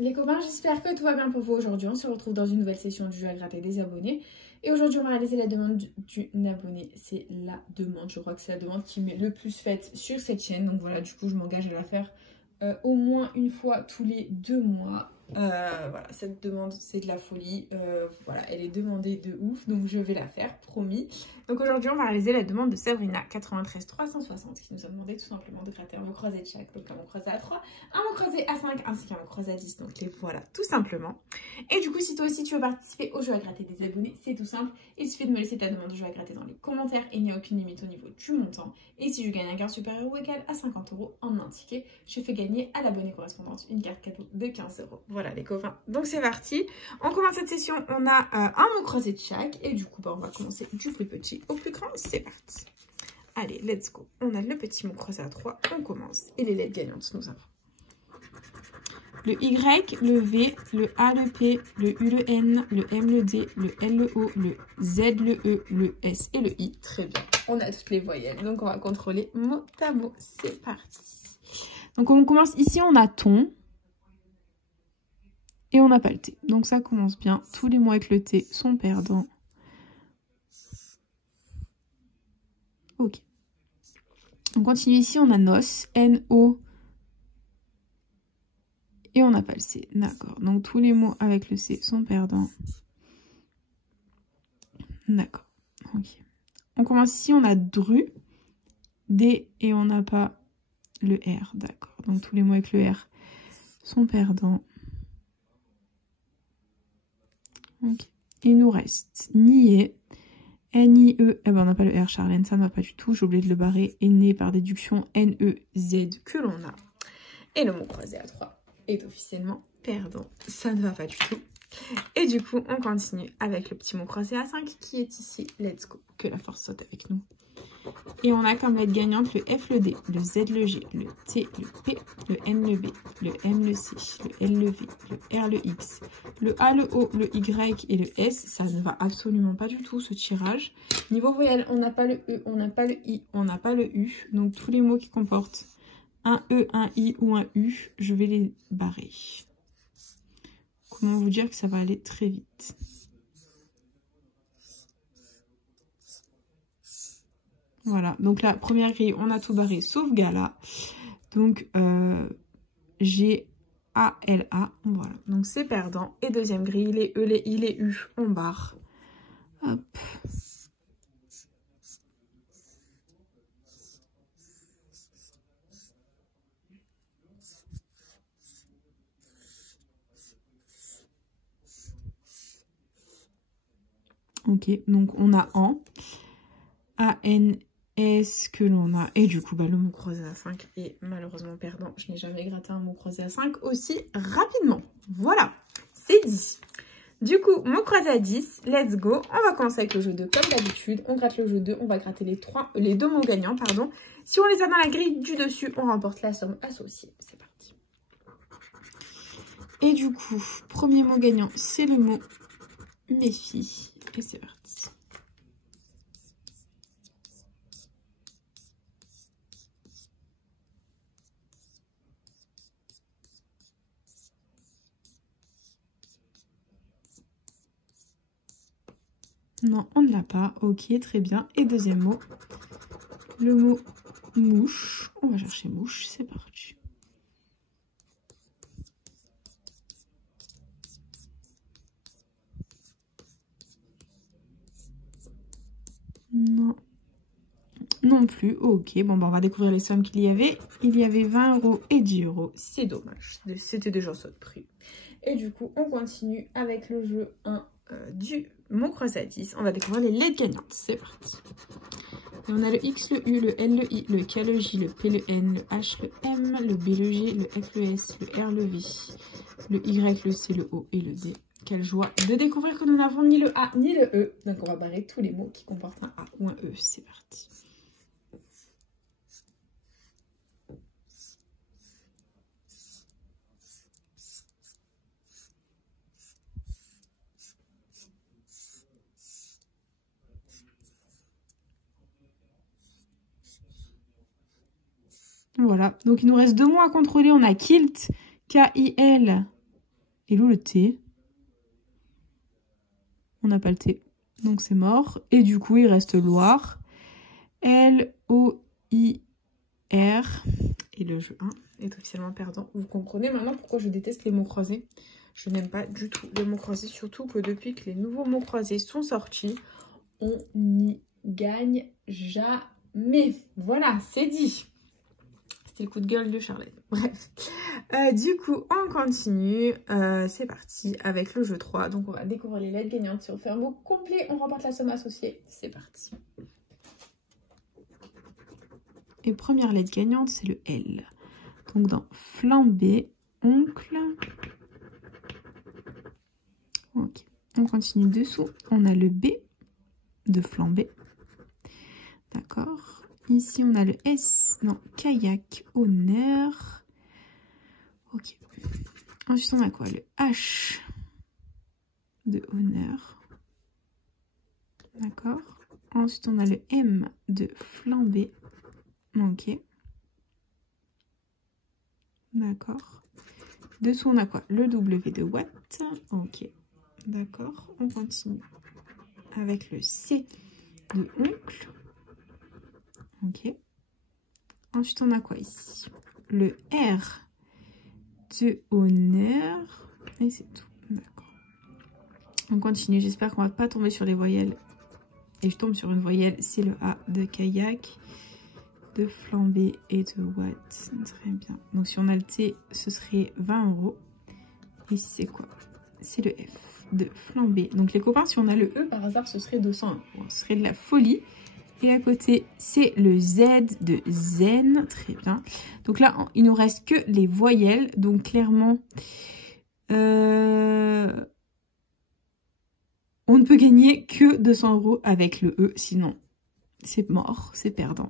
Les copains, j'espère que tout va bien pour vous aujourd'hui. On se retrouve dans une nouvelle session du jeu à gratter des abonnés. Et aujourd'hui, on va réaliser la demande d'une abonnée. C'est la demande, je crois que c'est la demande qui m'est le plus faite sur cette chaîne. Donc voilà, du coup, je m'engage à la faire au moins une fois tous les 2 mois. Voilà, cette demande, c'est de la folie. Voilà, elle est demandée de ouf, donc je vais la faire, promis. Donc aujourd'hui, on va réaliser la demande de Sabrina 93 360 qui nous a demandé tout simplement de gratter un mot croisé de chaque. Donc un mot croisé à 3, un mot croisé à 5 ainsi qu'un mot croisé à 10. Donc les voilà, tout simplement. Et du coup, si toi aussi tu veux participer au jeu à gratter des abonnés, c'est tout simple. Il suffit de me laisser ta demande de jeu à gratter dans les commentaires. Il n'y a aucune limite au niveau du montant. Et si je gagne un gain supérieur ou égal à 50 € en un ticket, je fais gagner à l'abonnée correspondante une carte cadeau de 15 €. Voilà les copains. Donc c'est parti. On commence cette session. On a un mot croisé de chaque. Et du coup, on va commencer du plus petit au plus grand. C'est parti. Allez, let's go. On a le petit mot croisé à 3. On commence. Et les lettres gagnantes, nous avons le Y, le V, le A, le P, le U, le N, le M, le D, le L, le O, le Z, le E, le S et le I. Très bien. On a toutes les voyelles. Donc, on va contrôler mot à mot. C'est parti. Donc, on commence ici. On a ton. Et on n'a pas le T. Donc, ça commence bien. Tous les mots avec le T sont perdants. Ok. On continue ici. On a nos. N-O. Et on n'a pas le C. D'accord. Donc, tous les mots avec le C sont perdants. D'accord. Ok. On commence ici. On a dru. D. Et on n'a pas le R. D'accord. Donc, tous les mots avec le R sont perdants. Ok. Il nous reste nier. N-I-E. Eh ben, on n'a pas le R, Charlène. Ça ne va pas du tout. J'ai oublié de le barrer. Et né par déduction. N-E-Z que l'on a. Et le mot croisé à 3 est officiellement perdant. Ça ne va pas du tout. Et du coup, on continue avec le petit mot croisé à 5 qui est ici. Let's go. Que la force saute avec nous. Et on a comme lettre gagnante le F, le D, le Z, le G, le T, le P, le N, le B, le M, le C, le L, le V, le R, le X, le A, le O, le Y et le S. Ça ne va absolument pas du tout ce tirage. Niveau voyelle, on n'a pas le E, on n'a pas le I, on n'a pas le U. Donc tous les mots qui comportent un E, un I ou un U, je vais les barrer. Comment vous dire que ça va aller très vite. Voilà, donc la première grille, on a tout barré sauf Gala. Donc, G-A-L-A, voilà. Donc, c'est perdant. Et deuxième grille, les E, les I, les U, on barre. Hop. Ok, donc on a en. A-N-S que l'on a. Et du coup, le mot croisé à 5 est malheureusement perdant. Je n'ai jamais gratté un mot croisé à 5 aussi rapidement. Voilà, c'est dit. Du coup, mot croisé à 10, let's go. On va commencer avec le jeu 2 comme d'habitude. On gratte le jeu 2, on va gratter les 2 mots gagnants, pardon. Si on les a dans la grille du dessus, on remporte la somme associée. C'est parti. Et du coup, premier mot gagnant, c'est le mot méfie. Et c'est parti. Non, on ne l'a pas. Ok, très bien. Et deuxième mot, le mot mouche. On va chercher mouche, c'est parti. Non. Non plus. Ok, bon, on va découvrir les sommes qu'il y avait. Il y avait 20 € et 10 €. C'est dommage. C'était déjà ça de prix. Et du coup, on continue avec le jeu 1 du mot croisé à 10. On va découvrir les lettres gagnantes. C'est parti. Et on a le X, le U, le L, le I, le K, le J, le P, le N, le H, le M, le B, le G, le F, le S, le R, le V, le Y, le C, le O et le D. Quelle joie de découvrir que nous n'avons ni le A ni le E. Donc on va barrer tous les mots qui comportent un A ou un E. C'est parti. Voilà, donc il nous reste 2 mots à contrôler. On a kilt, K-I-L, Hello le T. On n'a pas le T. Donc c'est mort. Et du coup, il reste Loire. L-O-I-R. Et le jeu 1 est officiellement perdant. Vous comprenez maintenant pourquoi je déteste les mots croisés. Je n'aime pas du tout les mots croisés. Surtout que depuis que les nouveaux mots croisés sont sortis, on n'y gagne jamais. Voilà, c'est dit. C'était le coup de gueule de Charlotte. Bref. Du coup, on continue. C'est parti avec le jeu 3. Donc, on va découvrir les lettres gagnantes. Si on fait un mot complet, on remporte la somme associée. C'est parti. Et première lettre gagnante, c'est le L. Donc, dans flambé, oncle. Ok. On continue dessous. On a le B de flambé. D'accord. Ici, on a le S. Non, kayak, honneur. Ok. Ensuite, on a quoi? Le H de honneur. D'accord. Ensuite, on a le M de flambé. Ok. D'accord. Dessous, on a quoi? Le W de watt. Ok. D'accord. On continue avec le C de oncle. Ok. Ensuite, on a quoi ici? Le R de honneur. Et c'est tout. D'accord. On continue. J'espère qu'on va pas tomber sur les voyelles. Et je tombe sur une voyelle. C'est le A de kayak, de flambé et de watt. Très bien. Donc, si on a le T, ce serait 20 €. Et ici, c'est quoi? C'est le F de flambé. Donc, les copains, si on a le E, par hasard, ce serait 200 €. Ce serait de la folie. Et à côté, c'est le Z de zen. Très bien. Donc là, il nous reste que les voyelles. Donc clairement, on ne peut gagner que 200 € avec le E. Sinon, c'est mort, c'est perdant.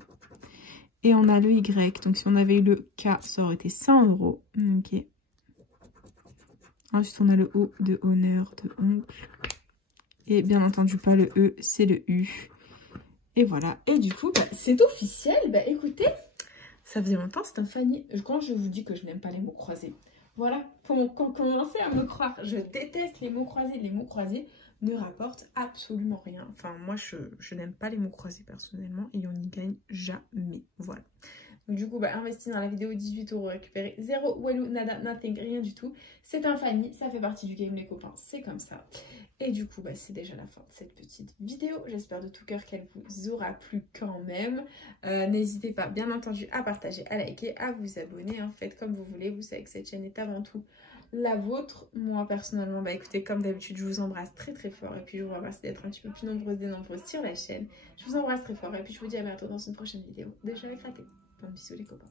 Et on a le Y. Donc si on avait eu le K, ça aurait été 100 €. Ok. Ensuite, on a le O de honneur, de oncle. Et bien entendu, pas le E, c'est le U. Et voilà. Et du coup, c'est officiel. Écoutez, ça faisait longtemps, c'est un Fanny. Quand je vous dis que je n'aime pas les mots croisés, voilà. Commencez à me croire. Je déteste les mots croisés. Les mots croisés ne rapportent absolument rien. Enfin, moi, je n'aime pas les mots croisés personnellement. Et on n'y gagne jamais. Voilà. Donc, du coup, investi dans la vidéo 18 €, récupérer 0, walou, nada, nothing, rien du tout. C'est un Fanny, ça fait partie du game, les copains, c'est comme ça. Et du coup, c'est déjà la fin de cette petite vidéo. J'espère de tout cœur qu'elle vous aura plu quand même. N'hésitez pas, bien entendu, à partager, à liker, à vous abonner. Hein. Faites comme vous voulez, vous savez que cette chaîne est avant tout la vôtre. Moi, personnellement, écoutez, comme d'habitude, je vous embrasse très très fort. Et puis, je vous remercie d'être un petit peu plus nombreuses et nombreuses sur la chaîne. Je vous embrasse très fort et puis je vous dis à bientôt dans une prochaine vidéo de Jeux à gratter. Plein de bisous les copains.